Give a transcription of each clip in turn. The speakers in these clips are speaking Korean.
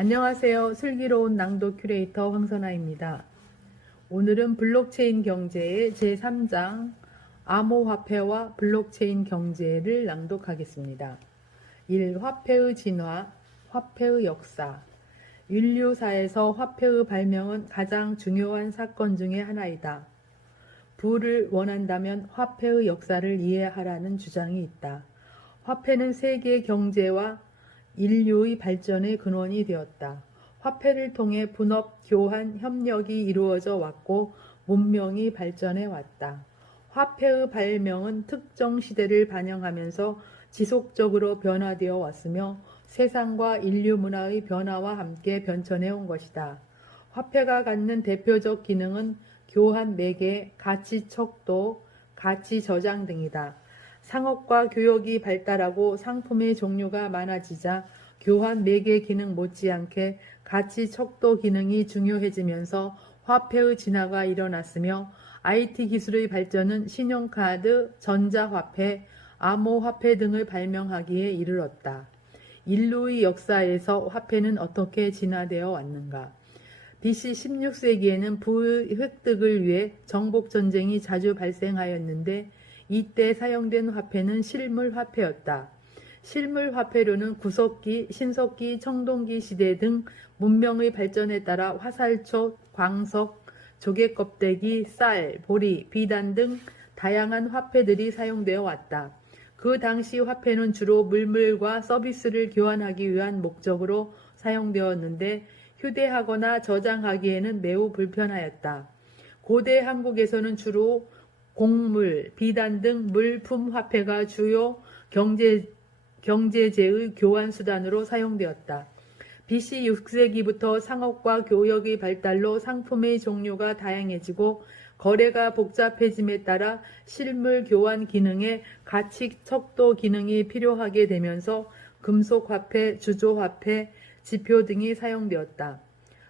안녕하세요. 슬기로운 낭독 큐레이터 황선아입니다. 오늘은 블록체인 경제의 제3장 암호화폐와 블록체인 경제를 낭독하겠습니다. 1. 화폐의 진화, 화폐의 역사. 인류사에서 화폐의 발명은 가장 중요한 사건 중의 하나이다. 부를 원한다면 화폐의 역사를 이해하라는 주장이 있다. 화폐는 세계 경제와 인류의 발전의 근원이 되었다. 화폐를 통해 분업, 교환, 협력이 이루어져 왔고 문명이 발전해 왔다. 화폐의 발명은 특정 시대를 반영하면서 지속적으로 변화되어 왔으며 세상과 인류 문화의 변화와 함께 변천해 온 것이다. 화폐가 갖는 대표적 기능은 교환 매개, 가치 척도, 가치 저장 등이다. 상업과 교역이 발달하고 상품의 종류가 많아지자 교환 매개 기능 못지않게 가치 척도 기능이 중요해지면서 화폐의 진화가 일어났으며 IT 기술의 발전은 신용카드, 전자화폐, 암호화폐 등을 발명하기에 이르렀다. 인류의 역사에서 화폐는 어떻게 진화되어 왔는가? BC 16세기에는 부의 획득을 위해 정복전쟁이 자주 발생하였는데 이때 사용된 화폐는 실물화폐였다. 실물화폐로는 구석기, 신석기, 청동기 시대 등 문명의 발전에 따라 화살촉, 광석, 조개껍데기, 쌀, 보리, 비단 등 다양한 화폐들이 사용되어 왔다. 그 당시 화폐는 주로 물물과 서비스를 교환하기 위한 목적으로 사용되었는데 휴대하거나 저장하기에는 매우 불편하였다. 고대 한국에서는 주로 곡물, 비단 등 물품 화폐가 주요 경제재의 교환 수단으로 사용되었다. BC 6세기부터 상업과 교역의 발달로 상품의 종류가 다양해지고 거래가 복잡해짐에 따라 실물 교환 기능에 가치 척도 기능이 필요하게 되면서 금속화폐, 주조화폐, 지표 등이 사용되었다.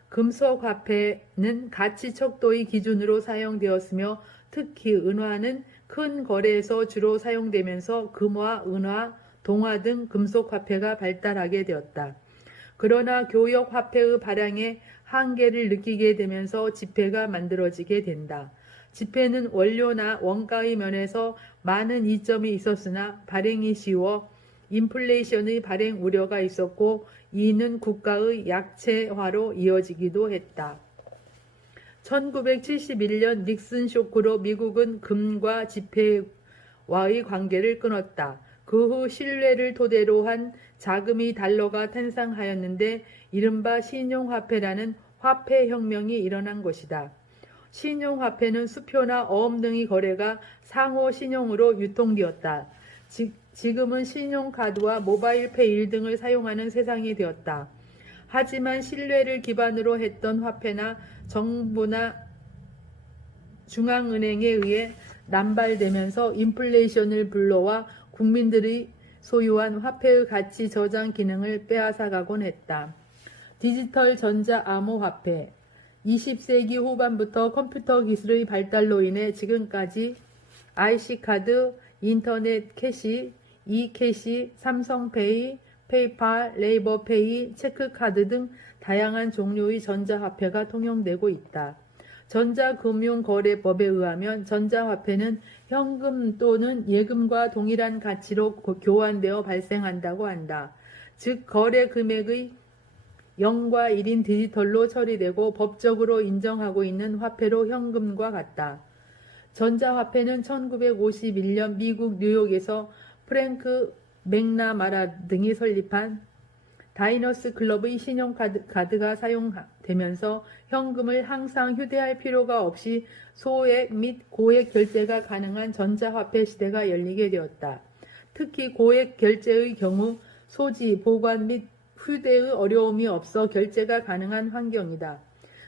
금속화폐는 가치 척도의 기준으로 사용되었으며 특히 은화는 큰 거래에서 주로 사용되면서 금화, 은화, 동화 등 금속화폐가 발달하게 되었다. 그러나 교역화폐의 발행에 한계를 느끼게 되면서 지폐가 만들어지게 된다. 지폐는 원료나 원가의 면에서 많은 이점이 있었으나 발행이 쉬워 인플레이션의 발행 우려가 있었고 이는 국가의 약체화로 이어지기도 했다. 1971년 닉슨 쇼크로 미국은 금과 지폐와의 관계를 끊었다. 그 후 신뢰를 토대로 한 자금이 달러가 탄생하였는데 이른바 신용화폐라는 화폐혁명이 일어난 것이다. 신용화폐는 수표나 어음 등의 거래가 상호 신용으로 유통되었다. 지금은 신용카드와 모바일페이 등을 사용하는 세상이 되었다. 하지만 신뢰를 기반으로 했던 화폐나 정부나 중앙은행에 의해 남발되면서 인플레이션을 불러와 국민들이 소유한 화폐의 가치 저장 기능을 빼앗아가곤 했다. 디지털 전자 암호화폐 20세기 후반부터 컴퓨터 기술의 발달로 인해 지금까지 IC카드, 인터넷 캐시, 이캐시, 삼성페이, 페이팔, 네이버페이, 체크카드 등 다양한 종류의 전자화폐가 통용되고 있다. 전자금융거래법에 의하면 전자화폐는 현금 또는 예금과 동일한 가치로 교환되어 발생한다고 한다. 즉 거래 금액의 0과 1인 디지털로 처리되고 법적으로 인정하고 있는 화폐로 현금과 같다. 전자화폐는 1951년 미국 뉴욕에서 프랭크 맥나마라 등이 설립한 다이너스 클럽의 신용카드가 사용되면서 현금을 항상 휴대할 필요가 없이 소액 및 고액 결제가 가능한 전자화폐 시대가 열리게 되었다. 특히 고액 결제의 경우 소지, 보관 및 휴대의 어려움이 없어 결제가 가능한 환경이다.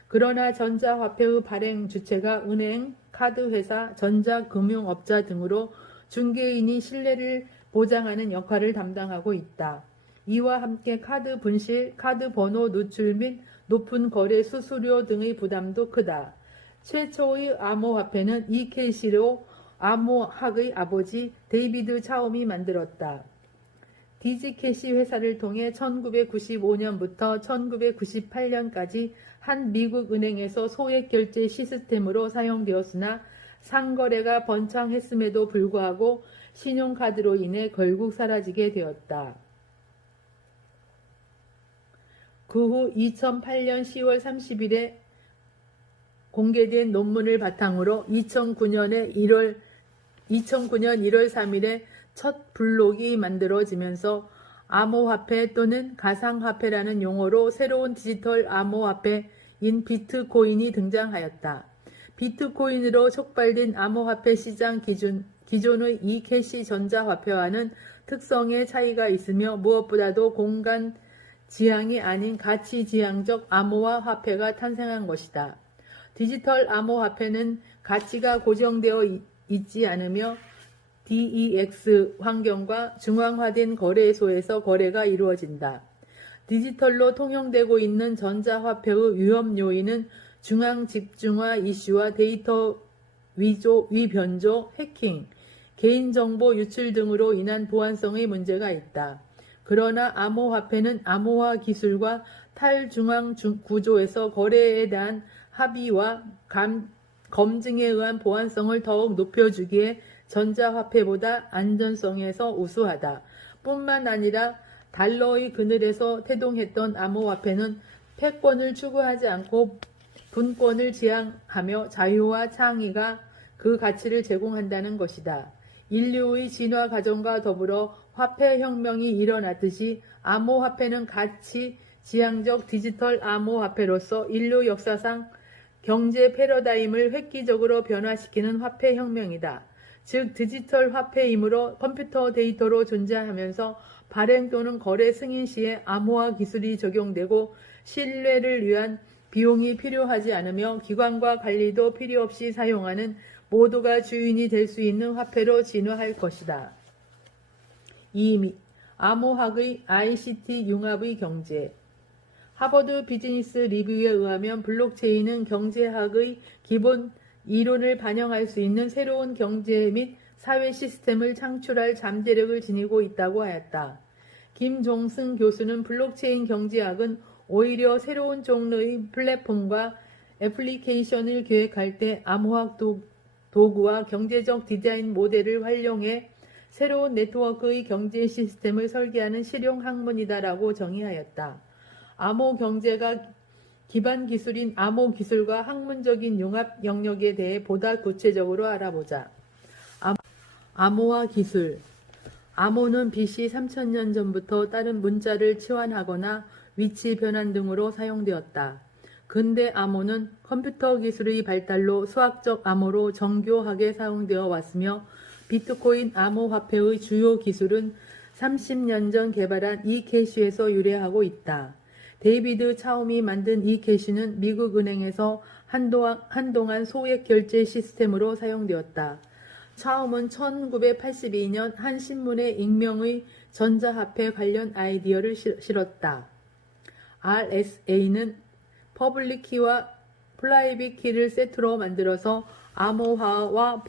그러나 전자화폐의 발행 주체가 은행, 카드회사, 전자금융업자 등으로 중개인이 신뢰를 보장하는 역할을 담당하고 있다. 이와 함께 카드 분실, 카드 번호 누출 및 높은 거래 수수료 등의 부담도 크다. 최초의 암호화폐는 이캐시로 암호학의 아버지 데이비드 차움이 만들었다. 디지캐시 회사를 통해 1995년부터 1998년까지 한 미국 은행에서 소액 결제 시스템으로 사용되었으나 상거래가 번창했음에도 불구하고 신용카드로 인해 결국 사라지게 되었다. 그 후 2008년 10월 30일에 공개된 논문을 바탕으로 2009년 1월 3일에 첫 블록이 만들어지면서 암호화폐 또는 가상화폐라는 용어로 새로운 디지털 암호화폐인 비트코인이 등장하였다. 비트코인으로 촉발된 암호화폐 시장 기존의 이캐시 전자화폐와는 특성의 차이가 있으며 무엇보다도 공간 지향이 아닌 가치 지향적 암호화 화폐가 탄생한 것이다. 디지털 암호화폐는 가치가 고정되어 있지 않으며 DEX 환경과 중앙화된 거래소에서 거래가 이루어진다. 디지털로 통용되고 있는 전자화폐의 위험 요인은 중앙 집중화 이슈와 데이터 위변조, 해킹, 개인정보 유출 등으로 인한 보안성의 문제가 있다. 그러나 암호화폐는 암호화 기술과 탈중앙 구조에서 거래에 대한 합의와 검증에 의한 보안성을 더욱 높여주기에 전자화폐보다 안전성에서 우수하다. 뿐만 아니라 달러의 그늘에서 태동했던 암호화폐는 패권을 추구하지 않고 분권을 지향하며 자유와 창의가 그 가치를 제공한다는 것이다. 인류의 진화 과정과 더불어 화폐혁명이 일어났듯이 암호화폐는 가치 지향적 디지털 암호화폐로서 인류 역사상 경제 패러다임을 획기적으로 변화시키는 화폐혁명이다. 즉 디지털 화폐이므로 컴퓨터 데이터로 존재하면서 발행 또는 거래 승인 시에 암호화 기술이 적용되고 신뢰를 위한 비용이 필요하지 않으며 기관과 관리도 필요 없이 사용하는 모두가 주인이 될 수 있는 화폐로 진화할 것이다. 2. 암호학의 ICT 융합의 경제. 하버드 비즈니스 리뷰에 의하면 블록체인은 경제학의 기본 이론을 반영할 수 있는 새로운 경제 및 사회 시스템을 창출할 잠재력을 지니고 있다고 하였다. 김종승 교수는 블록체인 경제학은 오히려 새로운 종류의 플랫폼과 애플리케이션을 기획할 때 암호학 도구와 경제적 디자인 모델을 활용해 새로운 네트워크의 경제 시스템을 설계하는 실용 학문이다라고 정의하였다. 암호 경제가 기반 기술인 암호 기술과 학문적인 융합 영역에 대해 보다 구체적으로 알아보자. 암호화 기술. 암호는 BC 3000년 전부터 다른 문자를 치환하거나 위치 변환 등으로 사용되었다. 근대 암호는 컴퓨터 기술의 발달로 수학적 암호로 정교하게 사용되어 왔으며 비트코인 암호화폐의 주요 기술은 30년 전 개발한 이캐시에서 유래하고 있다. 데이비드 차움이 만든 이캐시는 미국 은행에서 한동안 소액 결제 시스템으로 사용되었다. 차움은 1982년 한 신문에 익명의 전자화폐 관련 아이디어를 실었다. RSA는 퍼블릭 키와 프라이빗 키를 세트로 만들어서 암호화와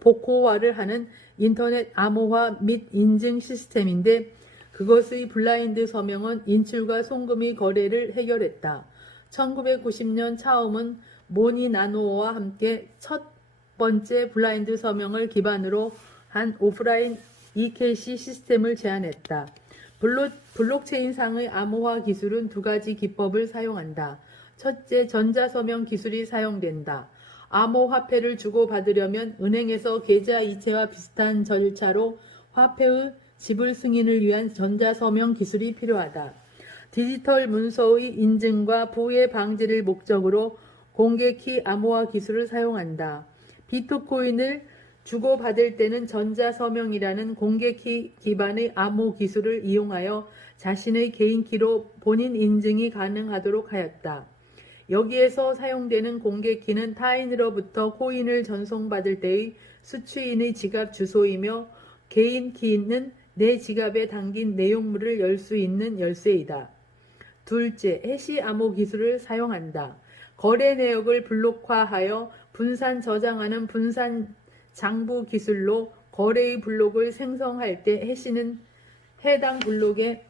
복호화를 하는 인터넷 암호화 및 인증 시스템인데 그것의 블라인드 서명은 인출과 송금의 거래를 해결했다. 1990년 차움은 모니 나노어와 함께 첫 번째 블라인드 서명을 기반으로 한 오프라인 이캐시 시스템을 제안했다. 블록체인상의 암호화 기술은 두 가지 기법을 사용한다. 첫째, 전자서명 기술이 사용된다. 암호화폐를 주고받으려면 은행에서 계좌 이체와 비슷한 절차로 화폐의 지불 승인을 위한 전자서명 기술이 필요하다. 디지털 문서의 인증과 부의 방지를 목적으로 공개키 암호화 기술을 사용한다. 비트코인을 주고받을 때는 전자서명이라는 공개키 기반의 암호 기술을 이용하여 자신의 개인키로 본인 인증이 가능하도록 하였다. 여기에서 사용되는 공개키는 타인으로부터 코인을 전송받을 때의 수취인의 지갑 주소이며 개인키는 내 지갑에 담긴 내용물을 열 수 있는 열쇠이다. 둘째, 해시 암호 기술을 사용한다. 거래 내역을 블록화하여 분산 저장하는 분산 장부 기술로 거래의 블록을 생성할 때 해시는 해당 블록에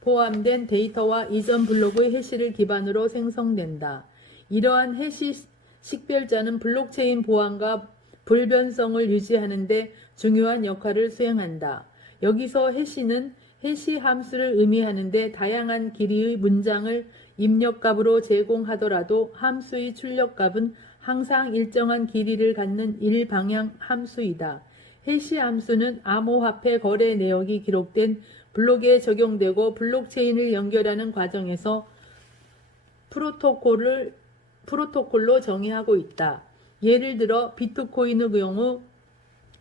포함된 데이터와 이전 블록의 해시를 기반으로 생성된다. 이러한 해시 식별자는 블록체인 보안과 불변성을 유지하는 데 중요한 역할을 수행한다. 여기서 해시는 해시 함수를 의미하는데 다양한 길이의 문장을 입력값으로 제공하더라도 함수의 출력값은 항상 일정한 길이를 갖는 일방향 함수이다. 해시 함수는 암호화폐 거래 내역이 기록된 블록에 적용되고 블록체인을 연결하는 과정에서 프로토콜로 정의하고 있다. 예를 들어 비트코인의 경우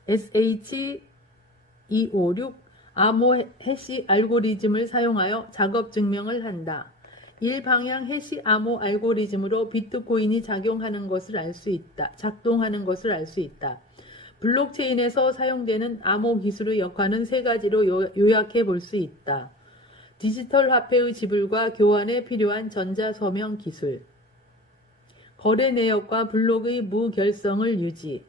SH256 암호 해시 알고리즘을 사용하여 작업 증명을 한다. 일방향 해시 암호 알고리즘으로 비트코인이 작동하는 것을 알 수 있다. 블록체인에서 사용되는 암호 기술의 역할은 세 가지로 요약해 볼 수 있다. 디지털 화폐의 지불과 교환에 필요한 전자서명 기술, 거래 내역과 블록의 무결성을 유지,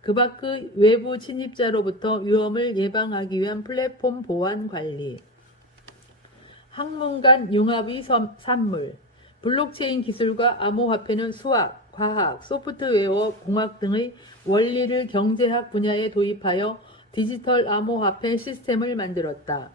그 밖의 외부 침입자로부터 위험을 예방하기 위한 플랫폼 보안 관리, 학문 간 융합의 산물, 블록체인 기술과 암호화폐는 수학, 과학, 소프트웨어, 공학 등의 원리를 경제학 분야에 도입하여 디지털 암호화폐 시스템을 만들었다.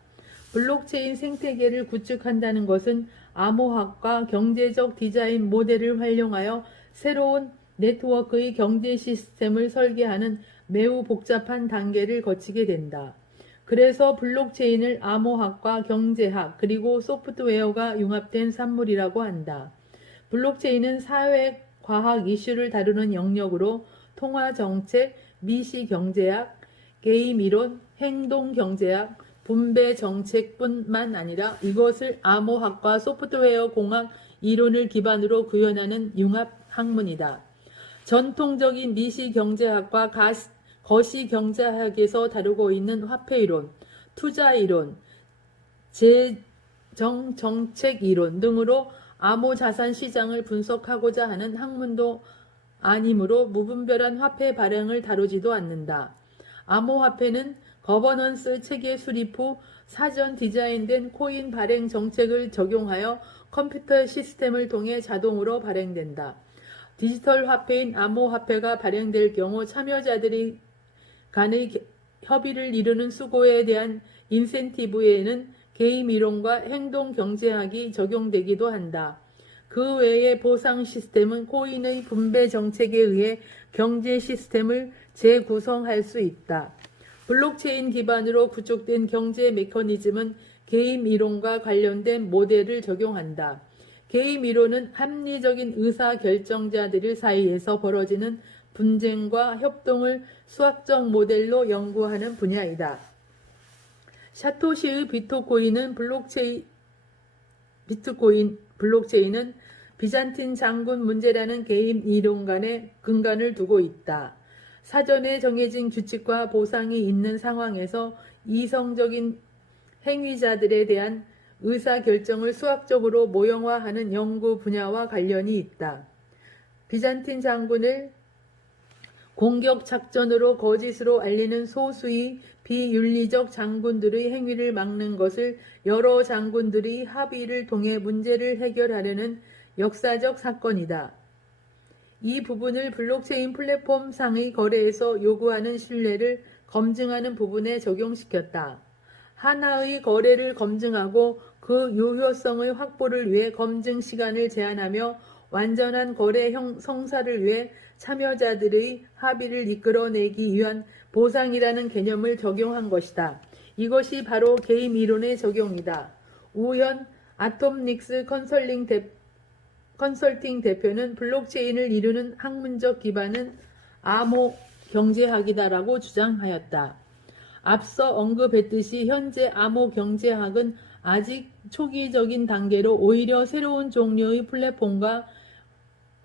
블록체인 생태계를 구축한다는 것은 암호학과 경제적 디자인 모델을 활용하여 새로운 네트워크의 경제 시스템을 설계하는 매우 복잡한 단계를 거치게 된다. 그래서 블록체인을 암호학과 경제학 그리고 소프트웨어가 융합된 산물이라고 한다. 블록체인은 사회, 과학 이슈를 다루는 영역으로 통화정책, 미시경제학, 게임이론, 행동경제학, 분배정책뿐만 아니라 이것을 암호학과 소프트웨어 공학 이론을 기반으로 구현하는 융합학문이다. 전통적인 미시경제학과 거시경제학에서 다루고 있는 화폐이론, 투자이론, 재정정책이론 등으로 암호자산 시장을 분석하고자 하는 학문도 아니므로 무분별한 화폐 발행을 다루지도 않는다. 암호화폐는 거버넌스 체계 수립 후 사전 디자인된 코인 발행 정책을 적용하여 컴퓨터 시스템을 통해 자동으로 발행된다. 디지털 화폐인 암호화폐가 발행될 경우 참여자들이 간의 협의를 이루는 수고에 대한 인센티브에는 게임 이론과 행동 경제학이 적용되기도 한다. 그 외에 보상 시스템은 코인의 분배 정책에 의해 경제 시스템을 재구성할 수 있다. 블록체인 기반으로 구축된 경제 메커니즘은 게임 이론과 관련된 모델을 적용한다. 게임 이론은 합리적인 의사결정자들 사이에서 벌어지는 분쟁과 협동을 수학적 모델로 연구하는 분야이다. 사토시의 블록체인은 비잔틴 장군 문제라는 게임 이론 간의 근간을 두고 있다. 사전에 정해진 규칙과 보상이 있는 상황에서 이성적인 행위자들에 대한 의사결정을 수학적으로 모형화하는 연구 분야와 관련이 있다. 비잔틴 장군을 공격 작전으로 거짓으로 알리는 소수의 비윤리적 장군들의 행위를 막는 것을 여러 장군들이 합의를 통해 문제를 해결하려는 역사적 사건이다. 이 부분을 블록체인 플랫폼상의 거래에서 요구하는 신뢰를 검증하는 부분에 적용시켰다. 하나의 거래를 검증하고 그 유효성의 확보를 위해 검증 시간을 제한하며 완전한 거래 성사를 위해 참여자들의 합의를 이끌어내기 위한 보상이라는 개념을 적용한 것이다. 이것이 바로 게임 이론의 적용이다. 우현 아톰닉스 컨설팅 대표는 블록체인을 이루는 학문적 기반은 암호 경제학이다라고 주장하였다. 앞서 언급했듯이 현재 암호 경제학은 아직 초기적인 단계로 오히려 새로운 종류의 플랫폼과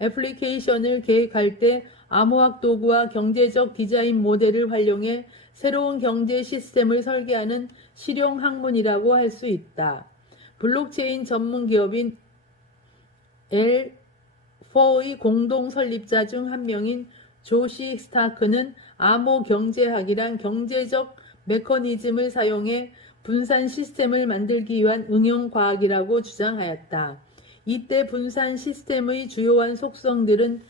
애플리케이션을 계획할 때 암호학 도구와 경제적 디자인 모델을 활용해 새로운 경제 시스템을 설계하는 실용 학문이라고 할 수 있다. 블록체인 전문 기업인 L4의 공동 설립자 중 한 명인 조시 스타크는 암호 경제학이란 경제적 메커니즘을 사용해 분산 시스템을 만들기 위한 응용과학이라고 주장하였다. 이때 분산 시스템의 주요한 속성들은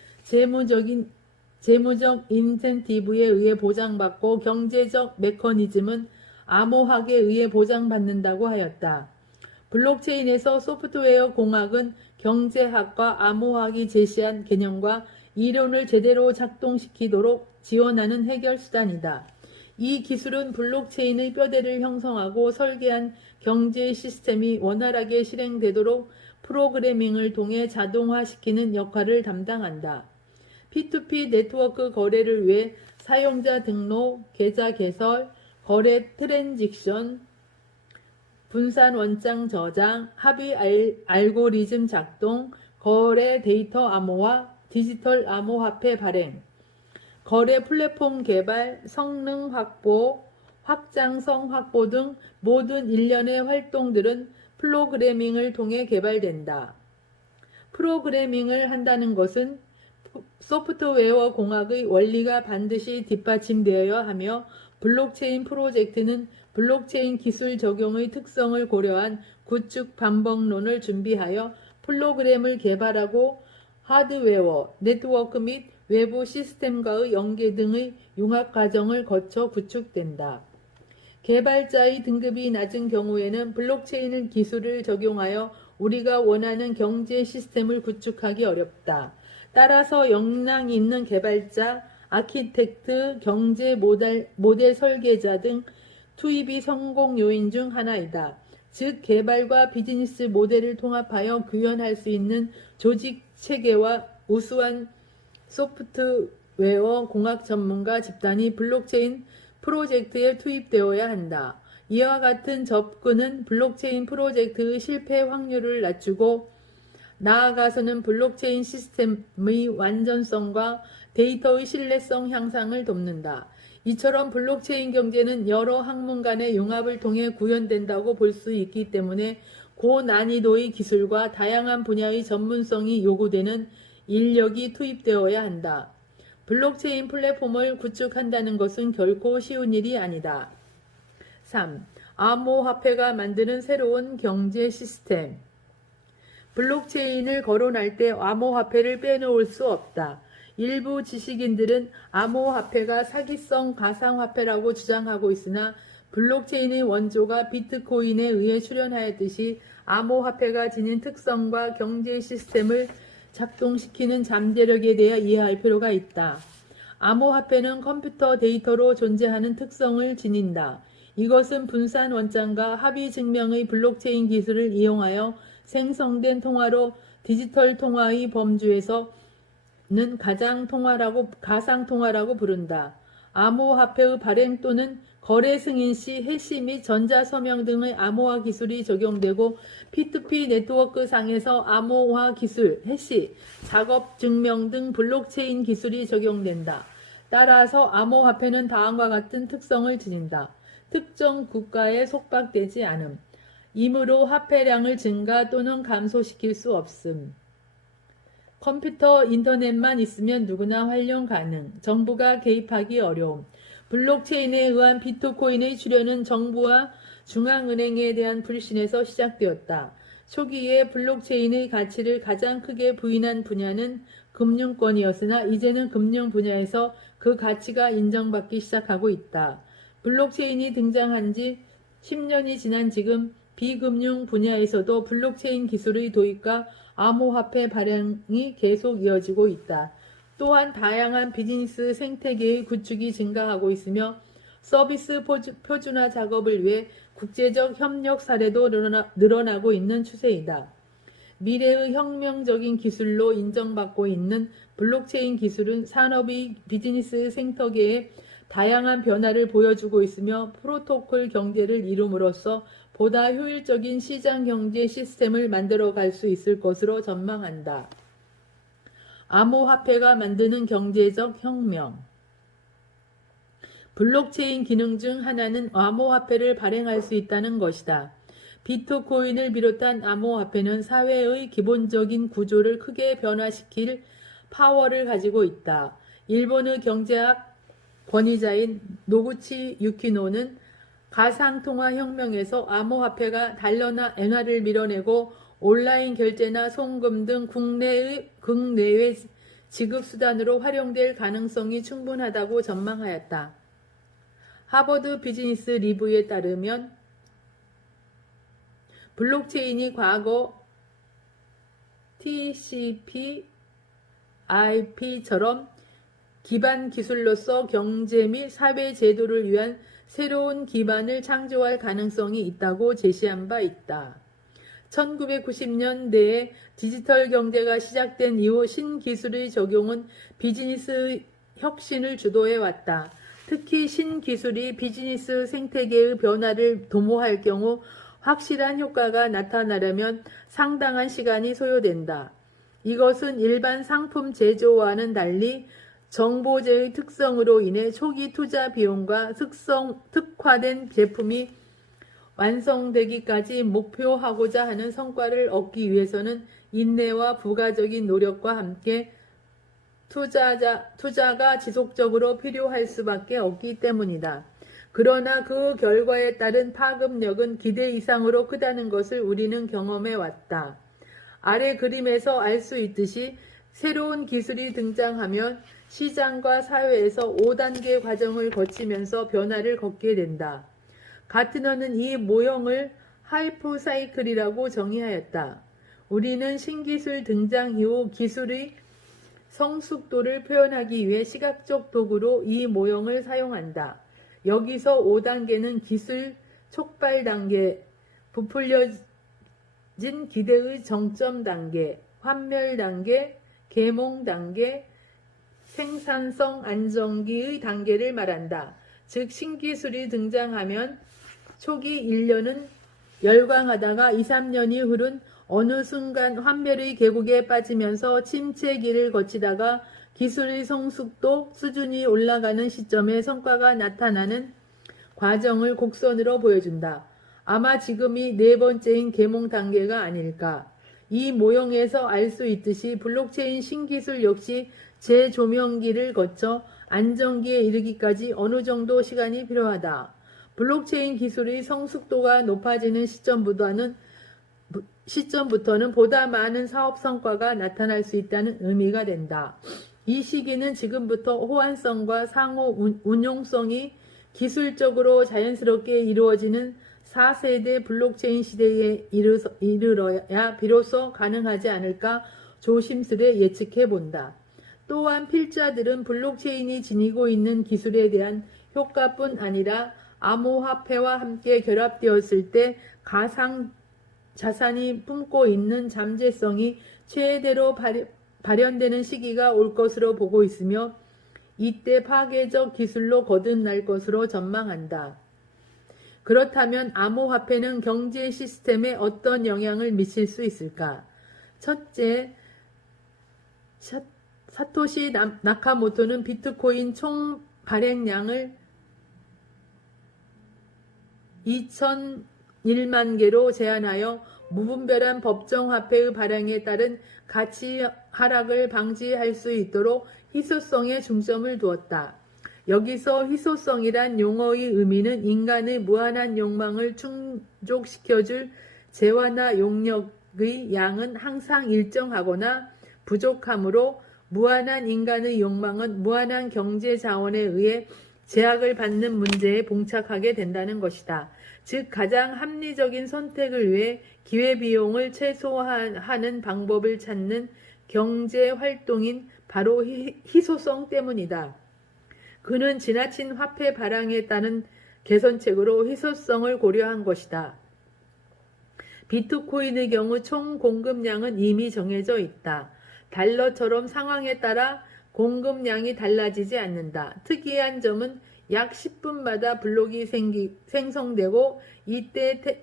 재무적 인센티브에 의해 보장받고 경제적 메커니즘은 암호학에 의해 보장받는다고 하였다. 블록체인에서 소프트웨어 공학은 경제학과 암호학이 제시한 개념과 이론을 제대로 작동시키도록 지원하는 해결 수단이다. 이 기술은 블록체인의 뼈대를 형성하고 설계한 경제 시스템이 원활하게 실행되도록 프로그래밍을 통해 자동화시키는 역할을 담당한다. P2P 네트워크 거래를 위해 사용자 등록, 계좌 개설, 거래 트랜직션, 분산 원장 저장, 합의 알고리즘 작동, 거래 데이터 암호화, 디지털 암호화폐 발행, 거래 플랫폼 개발, 성능 확보, 확장성 확보 등 모든 일련의 활동들은 프로그래밍을 통해 개발된다. 프로그래밍을 한다는 것은 소프트웨어 공학의 원리가 반드시 뒷받침되어야 하며 블록체인 프로젝트는 블록체인 기술 적용의 특성을 고려한 구축 반복론을 준비하여 프로그램을 개발하고 하드웨어, 네트워크 및 외부 시스템과의 연계 등의 융합 과정을 거쳐 구축된다. 개발자의 등급이 낮은 경우에는 블록체인 기술을 적용하여 우리가 원하는 경제 시스템을 구축하기 어렵다. 따라서 역량이 있는 개발자, 아키텍트, 경제 모델 설계자 등 투입이 성공 요인 중 하나이다. 즉 개발과 비즈니스 모델을 통합하여 구현할 수 있는 조직 체계와 우수한 소프트웨어 공학 전문가 집단이 블록체인 프로젝트에 투입되어야 한다. 이와 같은 접근은 블록체인 프로젝트의 실패 확률을 낮추고 나아가서는 블록체인 시스템의 완전성과 데이터의 신뢰성 향상을 돕는다. 이처럼 블록체인 경제는 여러 학문 간의 융합을 통해 구현된다고 볼 수 있기 때문에 고난이도의 기술과 다양한 분야의 전문성이 요구되는 인력이 투입되어야 한다. 블록체인 플랫폼을 구축한다는 것은 결코 쉬운 일이 아니다. 3. 암호화폐가 만드는 새로운 경제 시스템. 블록체인을 거론할 때 암호화폐를 빼놓을 수 없다. 일부 지식인들은 암호화폐가 사기성 가상화폐라고 주장하고 있으나 블록체인의 원조가 비트코인에 의해 출현하였듯이 암호화폐가 지닌 특성과 경제 시스템을 작동시키는 잠재력에 대해 이해할 필요가 있다. 암호화폐는 컴퓨터 데이터로 존재하는 특성을 지닌다. 이것은 분산 원장과 합의 증명의 블록체인 기술을 이용하여 생성된 통화로 디지털 통화의 범주에서는 가상 통화라고 부른다. 암호화폐의 발행 또는 거래 승인 시 해시 및 전자서명 등의 암호화 기술이 적용되고 P2P 네트워크 상에서 암호화 기술, 해시, 작업 증명 등 블록체인 기술이 적용된다. 따라서 암호화폐는 다음과 같은 특성을 지닌다. 특정 국가에 속박되지 않음. 이므로 화폐량을 증가 또는 감소시킬 수 없음. 컴퓨터, 인터넷만 있으면 누구나 활용 가능. 정부가 개입하기 어려움. 블록체인에 의한 비트코인의 출현은 정부와 중앙은행에 대한 불신에서 시작되었다. 초기에 블록체인의 가치를 가장 크게 부인한 분야는 금융권이었으나 이제는 금융 분야에서 그 가치가 인정받기 시작하고 있다. 블록체인이 등장한 지 10년이 지난 지금 비금융 분야에서도 블록체인 기술의 도입과 암호화폐 발행이 계속 이어지고 있다. 또한 다양한 비즈니스 생태계의 구축이 증가하고 있으며 서비스 표준화 작업을 위해 국제적 협력 사례도 늘어나고 있는 추세이다. 미래의 혁명적인 기술로 인정받고 있는 블록체인 기술은 산업의 비즈니스 생태계에 다양한 변화를 보여주고 있으며 프로토콜 경제를 이룸으로써 보다 효율적인 시장 경제 시스템을 만들어갈 수 있을 것으로 전망한다. 암호화폐가 만드는 경제적 혁명. 블록체인 기능 중 하나는 암호화폐를 발행할 수 있다는 것이다. 비트코인을 비롯한 암호화폐는 사회의 기본적인 구조를 크게 변화시킬 파워를 가지고 있다. 일본의 경제학 권위자인 노구치 유키노는 가상통화 혁명에서 암호화폐가 달러나 엔화를 밀어내고 온라인 결제나 송금 등 국내외 지급수단으로 활용될 가능성이 충분하다고 전망하였다. 하버드 비즈니스 리뷰에 따르면 블록체인이 과거 TCP/IP처럼 기반 기술로서 경제 및 사회 제도를 위한 새로운 기반을 창조할 가능성이 있다고 제시한 바 있다. 1990년대에 디지털 경제가 시작된 이후 신기술의 적용은 비즈니스 혁신을 주도해 왔다. 특히 신기술이 비즈니스 생태계의 변화를 도모할 경우 확실한 효과가 나타나려면 상당한 시간이 소요된다. 이것은 일반 상품 제조와는 달리 정보제의 특성으로 인해 초기 투자 비용과 특화된 제품이 완성되기까지 목표하고자 하는 성과를 얻기 위해서는 인내와 부가적인 노력과 함께 투자가 지속적으로 필요할 수밖에 없기 때문이다. 그러나 그 결과에 따른 파급력은 기대 이상으로 크다는 것을 우리는 경험해 왔다. 아래 그림에서 알 수 있듯이 새로운 기술이 등장하면 시장과 사회에서 5단계 과정을 거치면서 변화를 겪게 된다. 가트너는 이 모형을 하이프 사이클이라고 정의하였다. 우리는 신기술 등장 이후 기술의 성숙도를 표현하기 위해 시각적 도구로 이 모형을 사용한다. 여기서 5단계는 기술 촉발 단계, 부풀려진 기대의 정점 단계, 환멸 단계, 계몽 단계, 생산성 안정기의 단계를 말한다. 즉 신기술이 등장하면 초기 1년은 열광하다가 2, 3년이 흐른 어느 순간 환멸의 계곡에 빠지면서 침체기를 거치다가 기술의 성숙도 수준이 올라가는 시점에 성과가 나타나는 과정을 곡선으로 보여준다. 아마 지금이 네 번째인 계몽 단계가 아닐까. 이 모형에서 알 수 있듯이 블록체인 신기술 역시 재조명기를 거쳐 안정기에 이르기까지 어느 정도 시간이 필요하다. 블록체인 기술의 성숙도가 높아지는 시점부터는 보다 많은 사업 성과가 나타날 수 있다는 의미가 된다. 이 시기는 지금부터 호환성과 상호 운용성이 기술적으로 자연스럽게 이루어지는 4세대 블록체인 시대에 이르러야 비로소 가능하지 않을까 조심스레 예측해 본다. 또한 필자들은 블록체인이 지니고 있는 기술에 대한 효과뿐 아니라 암호화폐와 함께 결합되었을 때 가상 자산이 품고 있는 잠재성이 최대로 발현되는 시기가 올 것으로 보고 있으며 이때 파괴적 기술로 거듭날 것으로 전망한다. 그렇다면 암호화폐는 경제 시스템에 어떤 영향을 미칠 수 있을까? 첫째, 사토시 나카모토는 비트코인 총 발행량을 2001만 개로 제한하여 무분별한 법정화폐의 발행에 따른 가치 하락을 방지할 수 있도록 희소성에 중점을 두었다. 여기서 희소성이란 용어의 의미는 인간의 무한한 욕망을 충족시켜줄 재화나 용력의 양은 항상 일정하거나 부족하므로 무한한 인간의 욕망은 무한한 경제 자원에 의해 제약을 받는 문제에 봉착하게 된다는 것이다. 즉 가장 합리적인 선택을 위해 기회비용을 최소화하는 방법을 찾는 경제활동인 바로 희소성 때문이다. 그는 지나친 화폐 발행에 따른 개선책으로 희소성을 고려한 것이다. 비트코인의 경우 총 공급량은 이미 정해져 있다. 달러처럼 상황에 따라 공급량이 달라지지 않는다. 특이한 점은 약 10분마다 블록이 생성되고 이때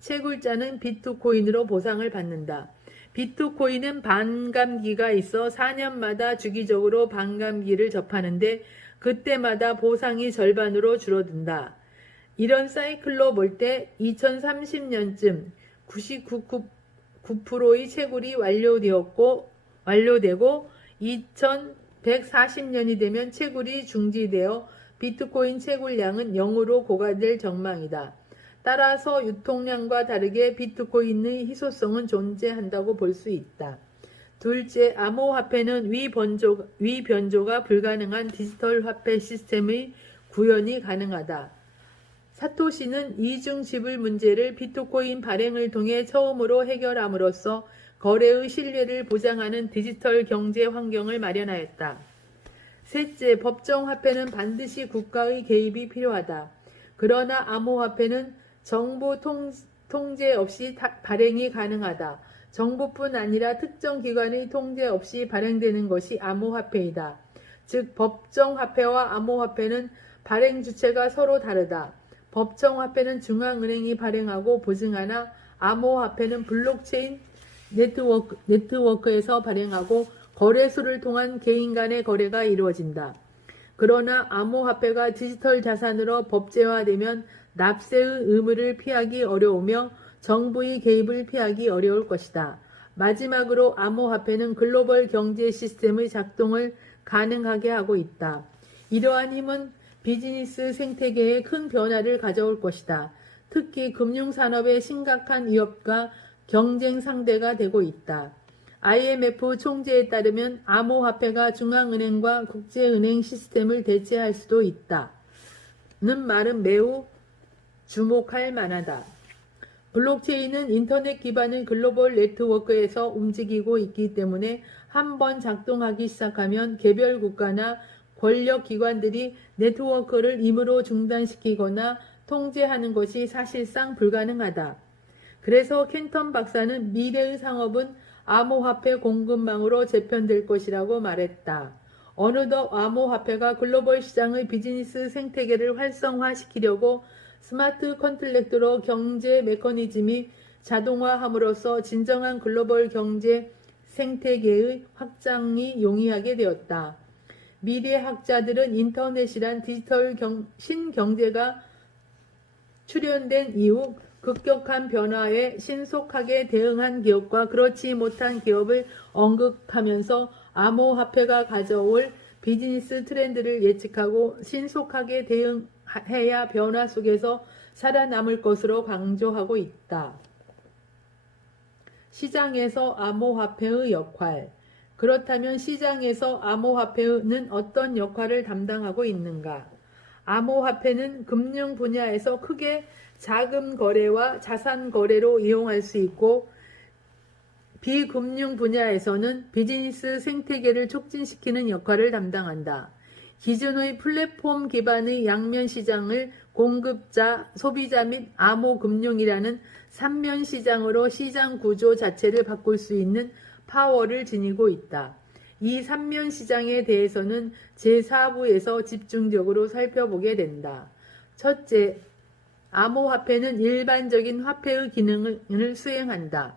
채굴자는 비트코인으로 보상을 받는다. 비트코인은 반감기가 있어 4년마다 주기적으로 반감기를 접하는데 그때마다 보상이 절반으로 줄어든다. 이런 사이클로 볼 때 2030년쯤 99%의 채굴이 완료되고 2140년이 되면 채굴이 중지되어 비트코인 채굴량은 0으로 고갈될 전망이다. 따라서 유통량과 다르게 비트코인의 희소성은 존재한다고 볼 수 있다. 둘째, 암호화폐는 위변조가 불가능한 디지털 화폐 시스템의 구현이 가능하다. 사토시는 이중지불 문제를 비트코인 발행을 통해 처음으로 해결함으로써 거래의 신뢰를 보장하는 디지털 경제 환경을 마련하였다. 셋째, 법정화폐는 반드시 국가의 개입이 필요하다. 그러나 암호화폐는 정부 통제 없이 발행이 가능하다. 정부뿐 아니라 특정 기관의 통제 없이 발행되는 것이 암호화폐이다. 즉, 법정화폐와 암호화폐는 발행 주체가 서로 다르다. 법정화폐는 중앙은행이 발행하고 보증하나 암호화폐는 블록체인 네트워크에서 발행하고 거래소를 통한 개인 간의 거래가 이루어진다. 그러나 암호화폐가 디지털 자산으로 법제화되면 납세의 의무를 피하기 어려우며 정부의 개입을 피하기 어려울 것이다. 마지막으로 암호화폐는 글로벌 경제 시스템의 작동을 가능하게 하고 있다. 이러한 힘은 비즈니스 생태계에 큰 변화를 가져올 것이다. 특히 금융산업의 심각한 위협과 경쟁 상대가 되고 있다. IMF 총재에 따르면 암호화폐가 중앙은행과 국제은행 시스템을 대체할 수도 있다. 는 말은 매우 주목할 만하다. 블록체인은 인터넷 기반의 글로벌 네트워크에서 움직이고 있기 때문에 한번 작동하기 시작하면 개별 국가나 권력 기관들이 네트워크를 임의로 중단시키거나 통제하는 것이 사실상 불가능하다. 그래서 켄턴 박사는 미래의 상업은 암호화폐 공급망으로 재편될 것이라고 말했다. 어느덧 암호화폐가 글로벌 시장의 비즈니스 생태계를 활성화시키려고 스마트 컨트랙트로 경제 메커니즘이 자동화함으로써 진정한 글로벌 경제 생태계의 확장이 용이하게 되었다. 미래학자들은 인터넷이란 디지털 신경제가 출현된 이후 급격한 변화에 신속하게 대응한 기업과 그렇지 못한 기업을 언급하면서 암호화폐가 가져올 비즈니스 트렌드를 예측하고 신속하게 대응해야 변화 속에서 살아남을 것으로 강조하고 있다. 시장에서 암호화폐의 역할. 그렇다면 시장에서 암호화폐는 어떤 역할을 담당하고 있는가? 암호화폐는 금융 분야에서 크게 자금 거래와 자산 거래로 이용할 수 있고 비금융 분야에서는 비즈니스 생태계를 촉진시키는 역할을 담당한다. 기존의 플랫폼 기반의 양면 시장을 공급자, 소비자 및 암호금융이라는 3면 시장으로 시장 구조 자체를 바꿀 수 있는 파워를 지니고 있다. 이 3면 시장에 대해서는 제4부에서 집중적으로 살펴보게 된다. 첫째, 암호화폐는 일반적인 화폐의 기능을 수행한다.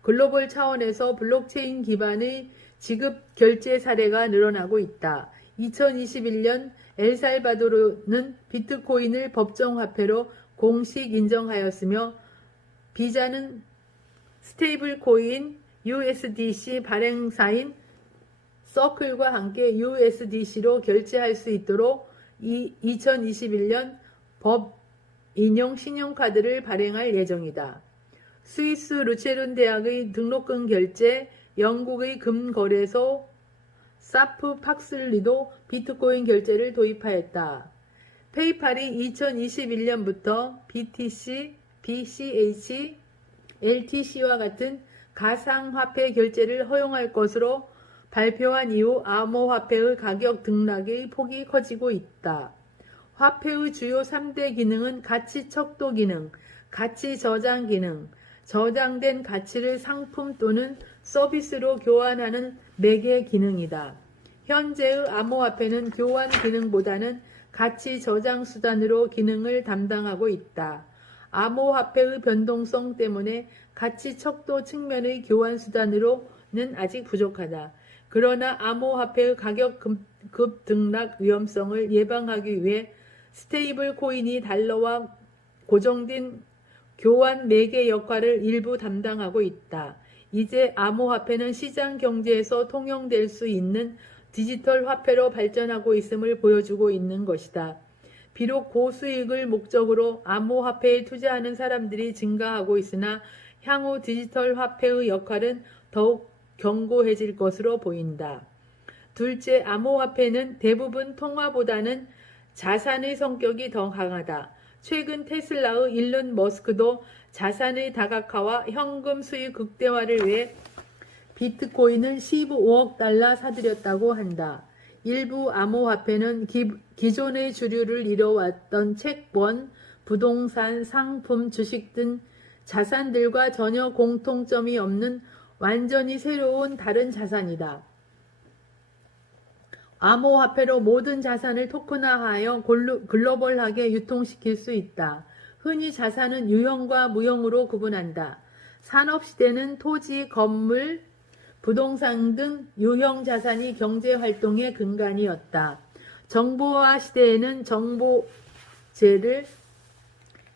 글로벌 차원에서 블록체인 기반의 지급 결제 사례가 늘어나고 있다. 2021년 엘살바도르는 비트코인을 법정화폐로 공식 인정하였으며 비자는 스테이블코인 USDC 발행사인 서클과 함께 USDC로 결제할 수 있도록 2021년 법 인용 신용카드를 발행할 예정이다. 스위스 루체른 대학의 등록금 결제, 영국의 금거래소 사프 팍슬리도 비트코인 결제를 도입하였다. 페이팔이 2021년부터 BTC, BCH, LTC와 같은 가상화폐 결제를 허용할 것으로 발표한 이후 암호화폐의 가격 등락의 폭이 커지고 있다. 화폐의 주요 3대 기능은 가치 척도 기능, 가치 저장 기능, 저장된 가치를 상품 또는 서비스로 교환하는 매개 기능이다. 현재의 암호화폐는 교환 기능보다는 가치 저장 수단으로 기능을 담당하고 있다. 암호화폐의 변동성 때문에 가치 척도 측면의 교환 수단으로는 아직 부족하다. 그러나 암호화폐의 가격 급 등락 위험성을 예방하기 위해 스테이블 코인이 달러와 고정된 교환 매개 역할을 일부 담당하고 있다. 이제 암호화폐는 시장 경제에서 통용될 수 있는 디지털 화폐로 발전하고 있음을 보여주고 있는 것이다. 비록 고수익을 목적으로 암호화폐에 투자하는 사람들이 증가하고 있으나 향후 디지털 화폐의 역할은 더욱 견고해질 것으로 보인다. 둘째, 암호화폐는 대부분 통화보다는 자산의 성격이 더 강하다. 최근 테슬라의 일론 머스크도 자산의 다각화와 현금 수익 극대화를 위해 비트코인을 15억 달러 사들였다고 한다. 일부 암호화폐는 기존의 주류를 이뤄왔던 채권, 부동산, 상품, 주식 등 자산들과 전혀 공통점이 없는 완전히 새로운 다른 자산이다. 암호화폐로 모든 자산을 토큰화하여 글로벌하게 유통시킬 수 있다. 흔히 자산은 유형과 무형으로 구분한다. 산업시대는 토지, 건물, 부동산 등 유형 자산이 경제활동의 근간이었다. 정보화 시대에는 정보재를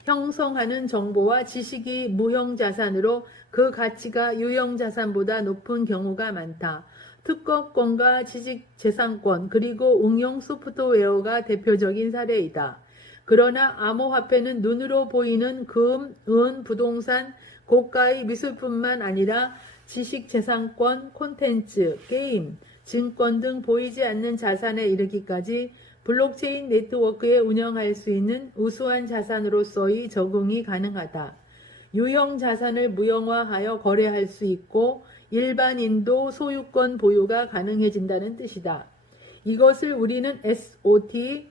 형성하는 정보와 지식이 무형 자산으로 그 가치가 유형 자산보다 높은 경우가 많다. 특허권과 지식재산권 그리고 응용 소프트웨어가 대표적인 사례이다. 그러나 암호화폐는 눈으로 보이는 금, 은, 부동산, 고가의 미술뿐만 아니라 지식재산권, 콘텐츠, 게임, 증권 등 보이지 않는 자산에 이르기까지 블록체인 네트워크에 운영할 수 있는 우수한 자산으로서의 적응이 가능하다. 유형 자산을 무형화하여 거래할 수 있고 일반인도 소유권 보유가 가능해진다는 뜻이다. 이것을 우리는 SOT,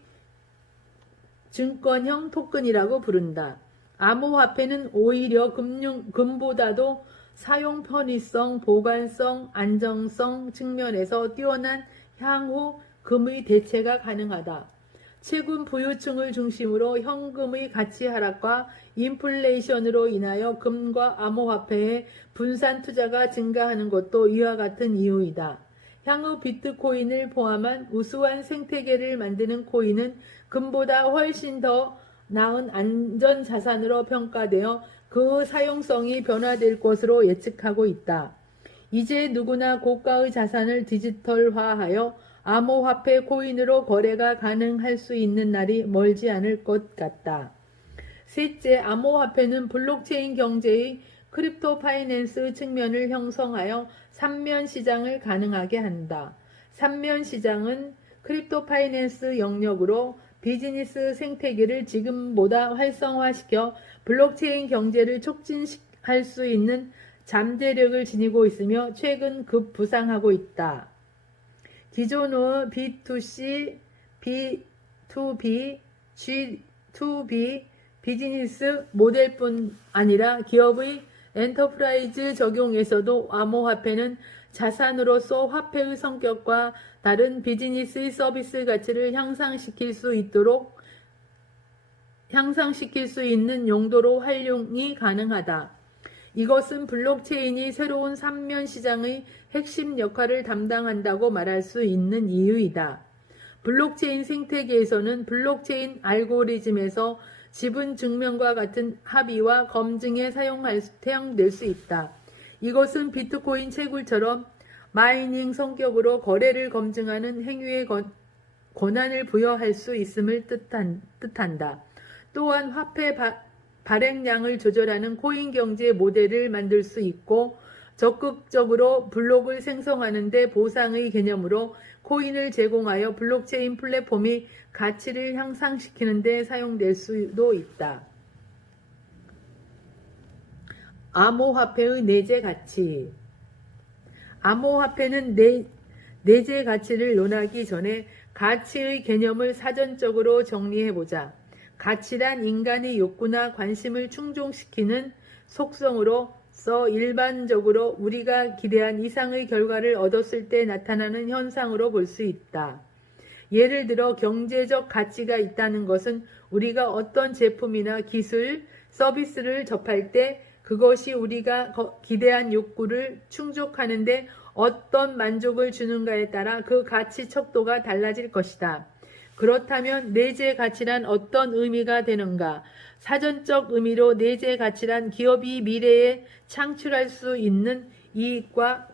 증권형 토큰이라고 부른다. 암호화폐는 오히려 금보다도 사용 편의성, 보관성, 안정성 측면에서 뛰어난 향후 금의 대체가 가능하다. 최근 부유층을 중심으로 현금의 가치 하락과 인플레이션으로 인하여 금과 암호화폐의 분산 투자가 증가하는 것도 이와 같은 이유이다. 향후 비트코인을 포함한 우수한 생태계를 만드는 코인은 금보다 훨씬 더 나은 안전자산으로 평가되어 그 사용성이 변화될 것으로 예측하고 있다. 이제 누구나 고가의 자산을 디지털화하여 암호화폐 코인으로 거래가 가능할 수 있는 날이 멀지 않을 것 같다. 셋째, 암호화폐는 블록체인 경제의 크립토 파이낸스 측면을 형성하여 삼면 시장을 가능하게 한다. 삼면 시장은 크립토 파이낸스 영역으로 비즈니스 생태계를 지금보다 활성화시켜 블록체인 경제를 촉진할 수 있는 잠재력을 지니고 있으며 최근 급부상하고 있다. 기존의 B2C, B2B, G2B 비즈니스 모델뿐 아니라 기업의 엔터프라이즈 적용에서도 암호화폐는 자산으로서 화폐의 성격과 다른 비즈니스의 서비스 가치를 향상시킬 수 있는 용도로 활용이 가능하다. 이것은 블록체인이 새로운 삼면 시장의 핵심 역할을 담당한다고 말할 수 있는 이유이다. 블록체인 생태계에서는 블록체인 알고리즘에서 지분 증명과 같은 합의와 검증에 사용될 수 있다. 이것은 비트코인 채굴처럼 마이닝 성격으로 거래를 검증하는 행위에 권한을 부여할 수 있음을 뜻한다. 또한 화폐 발행량을 조절하는 코인 경제 모델을 만들 수 있고 적극적으로 블록을 생성하는 데 보상의 개념으로 코인을 제공하여 블록체인 플랫폼이 가치를 향상시키는 데 사용될 수도 있다. 암호화폐의 내재 가치. 암호화폐는 내재 가치를 논하기 전에 가치의 개념을 사전적으로 정리해보자. 가치란 인간의 욕구나 관심을 충족시키는 속성으로서 일반적으로 우리가 기대한 이상의 결과를 얻었을 때 나타나는 현상으로 볼 수 있다. 예를 들어 경제적 가치가 있다는 것은 우리가 어떤 제품이나 기술, 서비스를 접할 때 그것이 우리가 기대한 욕구를 충족하는데 어떤 만족을 주는가에 따라 그 가치 척도가 달라질 것이다. 그렇다면 내재 가치란 어떤 의미가 되는가? 사전적 의미로 내재 가치란 기업이 미래에 창출할 수 있는 이익과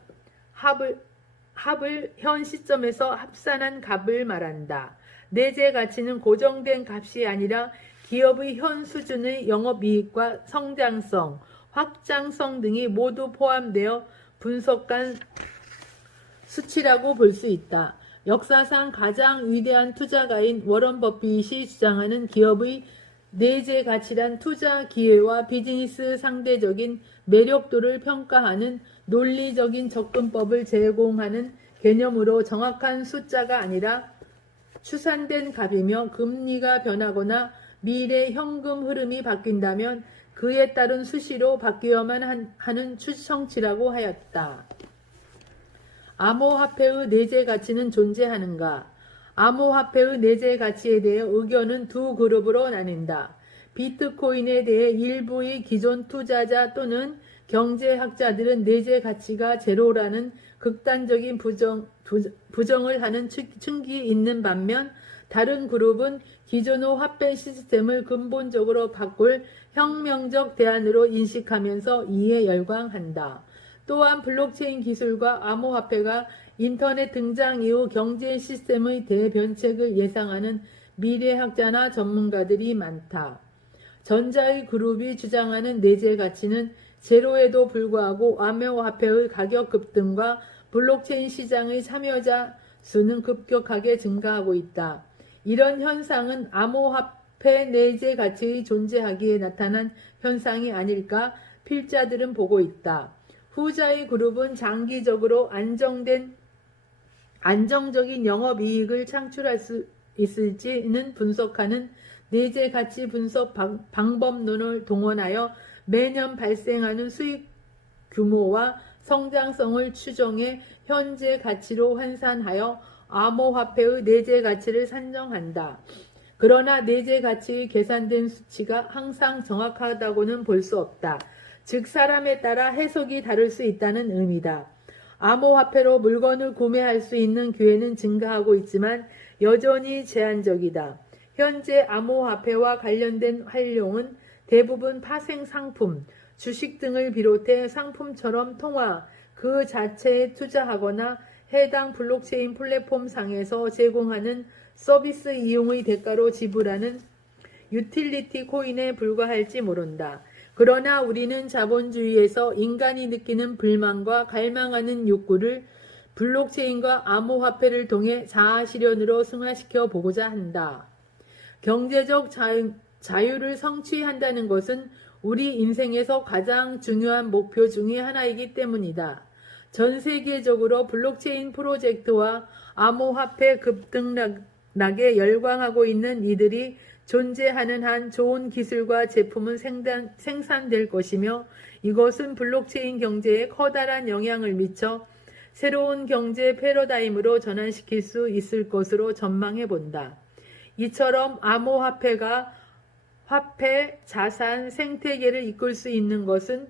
합을 현 시점에서 합산한 값을 말한다. 내재 가치는 고정된 값이 아니라 기업의 현 수준의 영업이익과 성장성, 확장성 등이 모두 포함되어 분석한 수치라고 볼 수 있다. 역사상 가장 위대한 투자가인 워런 버핏이 주장하는 기업의 내재 가치란 투자 기회와 비즈니스 상대적인 매력도를 평가하는 논리적인 접근법을 제공하는 개념으로 정확한 숫자가 아니라 추산된 값이며, 금리가 변하거나 미래 현금 흐름이 바뀐다면 그에 따른 수시로 바뀌어야만 하는 추정치라고 하였다. 암호화폐의 내재 가치는 존재하는가? 암호화폐의 내재 가치에 대해 의견은 두 그룹으로 나뉜다. 비트코인에 대해 일부의 기존 투자자 또는 경제학자들은 내재 가치가 제로라는 극단적인 부정을 하는 측이 있는 반면, 다른 그룹은 기존의 화폐 시스템을 근본적으로 바꿀 혁명적 대안으로 인식하면서 이에 열광한다. 또한 블록체인 기술과 암호화폐가 인터넷 등장 이후 경제 시스템의 대변칙을 예상하는 미래학자나 전문가들이 많다. 전자의 그룹이 주장하는 내재 가치는 제로에도 불구하고 암호화폐의 가격 급등과 블록체인 시장의 참여자 수는 급격하게 증가하고 있다. 이런 현상은 암호화폐 내재 가치의 존재하기에 나타난 현상이 아닐까 필자들은 보고 있다. 후자의 그룹은 장기적으로 안정적인 영업이익을 창출할 수 있을지는 분석하는 내재 가치 분석 방법론을 동원하여 매년 발생하는 수익 규모와 성장성을 추정해 현재 가치로 환산하여 암호화폐의 내재 가치를 산정한다. 그러나 내재 가치의 계산된 수치가 항상 정확하다고는 볼 수 없다. 즉 사람에 따라 해석이 다를 수 있다는 의미다. 암호화폐로 물건을 구매할 수 있는 기회는 증가하고 있지만 여전히 제한적이다. 현재 암호화폐와 관련된 활용은 대부분 파생 상품, 주식 등을 비롯해 상품처럼 통화 그 자체에 투자하거나 해당 블록체인 플랫폼 상에서 제공하는 서비스 이용의 대가로 지불하는 유틸리티 코인에 불과할지 모른다. 그러나 우리는 자본주의에서 인간이 느끼는 불만과 갈망하는 욕구를 블록체인과 암호화폐를 통해 자아실현으로 승화시켜 보고자 한다. 경제적 자유를 성취한다는 것은 우리 인생에서 가장 중요한 목표 중의 하나이기 때문이다. 전 세계적으로 블록체인 프로젝트와 암호화폐 급등락에 열광하고 있는 이들이 존재하는 한 좋은 기술과 제품은 생산될 것이며, 이것은 블록체인 경제에 커다란 영향을 미쳐 새로운 경제 패러다임으로 전환시킬 수 있을 것으로 전망해 본다. 이처럼 암호화폐가 화폐, 자산, 생태계를 이끌 수 있는 것은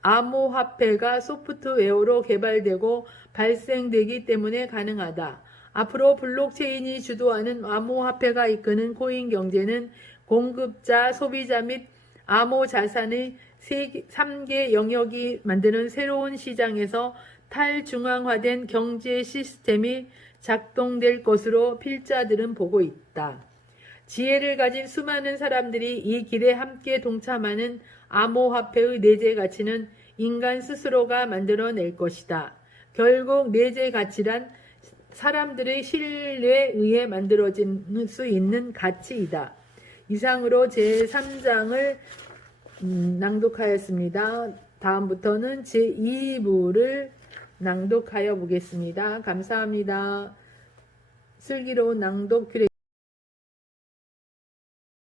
암호화폐가 소프트웨어로 개발되고 발생되기 때문에 가능하다. 앞으로 블록체인이 주도하는 암호화폐가 이끄는 코인 경제는 공급자, 소비자 및 암호자산의 3개 영역이 만드는 새로운 시장에서 탈중앙화된 경제 시스템이 작동될 것으로 필자들은 보고 있다. 지혜를 가진 수많은 사람들이 이 길에 함께 동참하는 암호화폐의 내재 가치는 인간 스스로가 만들어낼 것이다. 결국 내재 가치란 사람들의 신뢰에 의해 만들어질 수 있는 가치이다. 이상으로 제3장을 낭독하였습니다. 다음부터는 제2부를 낭독하여 보겠습니다. 감사합니다. 슬기로운 낭독 큐레이터